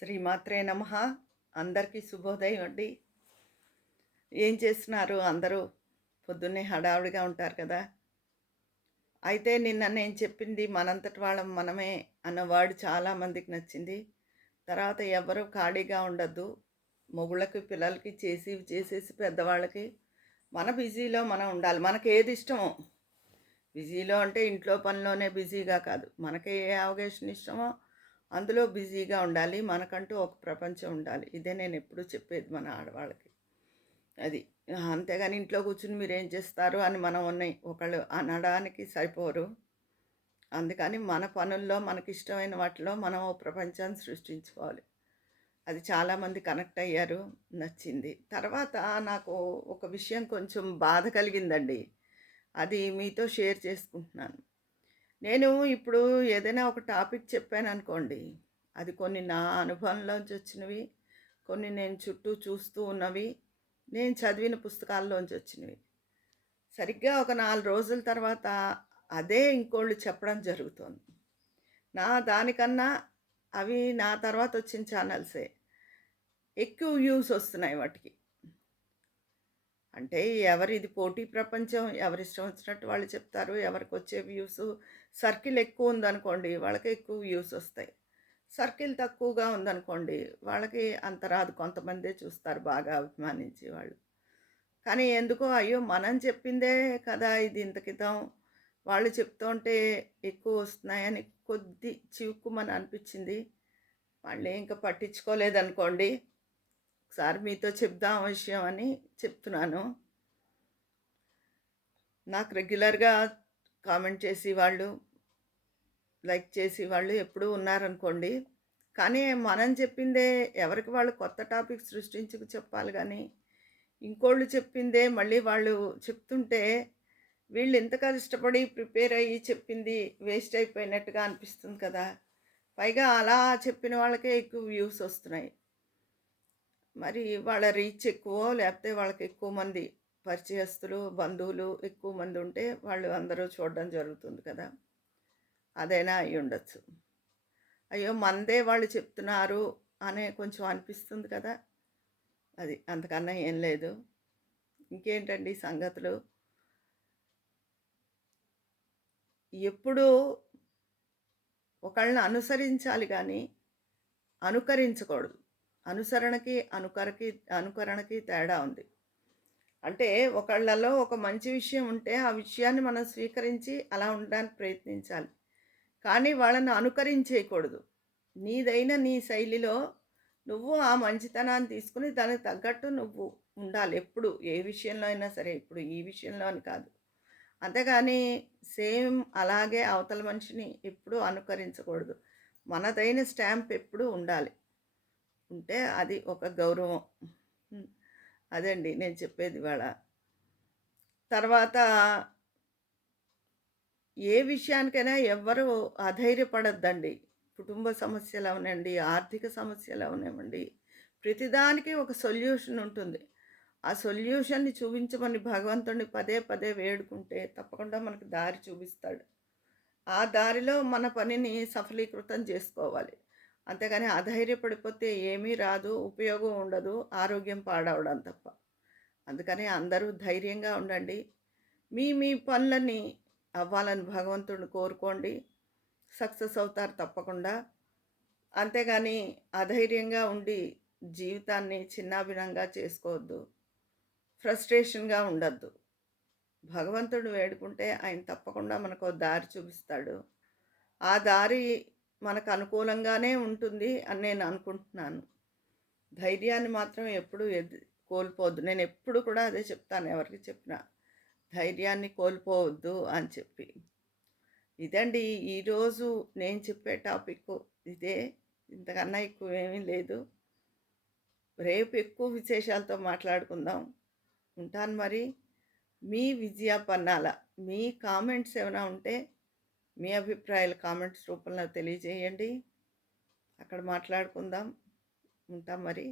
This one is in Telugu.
శ్రీమాత్రే నమ. అందరికీ శుభోదయం అండి. ఏం చేస్తున్నారు? అందరూ పొద్దున్నే హడావుడిగా ఉంటారు కదా. అయితే నిన్న నేను చెప్పింది మనంతటి వాళ్ళం మనమే అన్న వర్డ్ చాలామందికి నచ్చింది. తర్వాత ఎవరూ ఖాళీగా ఉండద్దు. మొగుళ్ళకి పిల్లలకి చేసి చేసేసి పెద్దవాళ్ళకి మన బిజీలో మనం ఉండాలి. మనకి ఏది ఇష్టమో. బిజీలో అంటే ఇంట్లో పనిలోనే బిజీగా కాదు. మనకి ఏ అవకాశం ఇష్టమో అందులో బిజీగా ఉండాలి మనకంటూ ఒక ప్రపంచం ఉండాలి. ఇదే నేను ఎప్పుడూ చెప్పేది మన ఆడవాళ్ళకి. అది అంతేగాని ఇంట్లో కూర్చుని మీరు ఏం చేస్తారు అని మనం ఉన్నాయి. ఒకళ్ళు అనడానికి సరిపోరు. అందుకని మన పనుల్లో మనకి ఇష్టమైన వాటిలో మనం ఓ ప్రపంచాన్ని సృష్టించుకోవాలి. అది చాలామంది కనెక్ట్ అయ్యారు నచ్చింది. తర్వాత నాకు ఒక విషయం కొంచెం బాధ కలిగిందండి. అది మీతో షేర్ చేసుకుంటున్నాను. నేను ఇప్పుడు ఏదైనా ఒక టాపిక్ చెప్పాను అనుకోండి అది కొన్ని నా అనుభవంలోంచి వచ్చినవి కొన్ని నేను చుట్టూ చూస్తూ ఉన్నవి నేను చదివిన పుస్తకాల్లోంచి వచ్చినవి. సరిగ్గా ఒక నాలుగు రోజుల తర్వాత అదే ఇంకోళ్ళు చెప్పడం జరుగుతుంది. నా దానికన్నా అవి నా తర్వాత వచ్చిన ఛానల్సే. ఎక్కువ వ్యూస్ వస్తున్నాయి వాటికి. అంటే ఎవరిది పోటీ ప్రపంచం ఎవరి ఇష్టం వచ్చినట్టు వాళ్ళు చెప్తారు ఎవరికి వచ్చే వ్యూస్ సర్కిల్ ఎక్కువ ఉందనుకోండి వాళ్ళకి ఎక్కువ వ్యూస్ వస్తాయి. సర్కిల్ తక్కువగా ఉందనుకోండి వాళ్ళకి అంత రాదు కొంతమందే చూస్తారు బాగా అభిమానించి వాళ్ళు. కానీ ఎందుకో అయ్యో మనం చెప్పిందే కదా ఇది ఇంత క్రితం వాళ్ళు చెప్తుంటే ఎక్కువ వస్తున్నాయని కొద్ది చివుక్కుమని అనిపించింది. వాళ్ళే ఇంకా పట్టించుకోలేదనుకోండి సార్ మీతో చెప్దాం విషయం అని చెప్తున్నాను. నాకు రెగ్యులర్గా కామెంట్ చేసి వాళ్ళు లైక్ చేసి వాళ్ళు ఎప్పుడూ ఉన్నారనుకోండి. కానీ మనం చెప్పిందే ఎవరికి వాళ్ళు కొత్త టాపిక్ సృష్టించుకు చెప్పాలి కానీ ఇంకోళ్ళు చెప్పిందే మళ్ళీ వాళ్ళు చెప్తుంటే వీళ్ళు ఎంత కష్టపడి ప్రిపేర్ అయ్యి చెప్పింది వేస్ట్ అయిపోయినట్టుగా అనిపిస్తుంది కదా. పైగా అలా చెప్పిన వాళ్ళకే ఎక్కువ వ్యూస్ వస్తున్నాయి. మరి వాళ్ళ రీచ్ ఎక్కువ లేకపోతే వాళ్ళకి ఎక్కువ మంది పరిచయస్తులు బంధువులు ఎక్కువ మంది ఉంటే వాళ్ళు అందరూ చూడడం జరుగుతుంది కదా. అదైనా అయి ఉండొచ్చు. అయ్యో మందే వాళ్ళు చెప్తున్నారు అనే కొంచెం అనిపిస్తుంది కదా. అది అంతకన్నా ఏం లేదు. ఇంకేంటండి సంగతులు? ఎప్పుడు ఒకళ్ళని అనుసరించాలి కానీ అనుకరించకూడదు. అనుసరణకి అనుకరకి అనుకరణకి తేడా ఉంది. అంటే ఒకళ్ళలో ఒక మంచి విషయం ఉంటే ఆ విషయాన్ని మనం స్వీకరించి అలా ఉండడానికి ప్రయత్నించాలి. కానీ వాళ్ళని అనుకరించేయకూడదు. నీదైన నీ శైలిలో నువ్వు ఆ మంచితనాన్ని తీసుకుని దానికి తగ్గట్టు నువ్వు ఉండాలి. ఎప్పుడు ఏ విషయంలో అయినా సరే ఇప్పుడు ఈ విషయంలో అని కాదు. అంతేగాని సేమ్ అలాగే అవతల మనిషిని ఎప్పుడూ అనుకరించకూడదు. మనదైన స్టాంప్ ఎప్పుడూ ఉండాలి. ఉంటే అది ఒక గౌరవం. అదండి నేను చెప్పేది ఇవాళ. తర్వాత ఏ విషయానికైనా ఎవ్వరూ అధైర్యపడద్దండి. కుటుంబ సమస్యలు అవనండి ఆర్థిక సమస్యలు అవనివ్వండి ప్రతిదానికి ఒక సొల్యూషన్ ఉంటుంది. ఆ సొల్యూషన్ని చూపించమని భగవంతుడిని పదే పదే వేడుకుంటే తప్పకుండా మనకు దారి చూపిస్తాడు. ఆ దారిలో మన పనిని సఫలీకృతం చేసుకోవాలి. అంతేగాని అధైర్యపడిపోతే ఏమీ రాదు ఉపయోగం ఉండదు ఆరోగ్యం పాడవడం తప్ప. అందుకని అందరూ ధైర్యంగా ఉండండి. మీ మీ పనులని అవ్వాలని భగవంతుడిని కోరుకోండి. సక్సెస్ అవుతారు తప్పకుండా. అంతేగాని అధైర్యంగా ఉండి జీవితాన్ని చిన్నాభిన్నంగా చేసుకోవద్దు. ఫ్రస్ట్రేషన్గా ఉండద్దు. భగవంతుడు వేడుకుంటే ఆయన తప్పకుండా మనకు దారి చూపిస్తాడు. ఆ దారి మనకు అనుకూలంగానే ఉంటుంది అని నేను అనుకుంటున్నాను. ధైర్యాన్ని మాత్రం ఎప్పుడు ఎది కోల్పోవద్దు నేను ఎప్పుడు కూడా అదే చెప్తాను ఎవరికి చెప్పినా. ధైర్యాన్ని కోల్పోవద్దు అని చెప్పి. ఇదండి ఈరోజు నేను చెప్పే టాపిక్ ఇదే. ఇంతకన్నా ఎక్కువ ఏమీ లేదు. రేపు ఎక్కువ విశేషాలతో మాట్లాడుకుందాం. ఉంటాను మరి. మీ విజయ పన్నాల మీ కామెంట్స్ ఏమైనా ఉంటే మీ అభిప్రాయాలు కామెంట్స్ రూపంలో తెలియజేయండి. అక్కడ మాట్లాడుకుందాం. ఉంటాం మరి.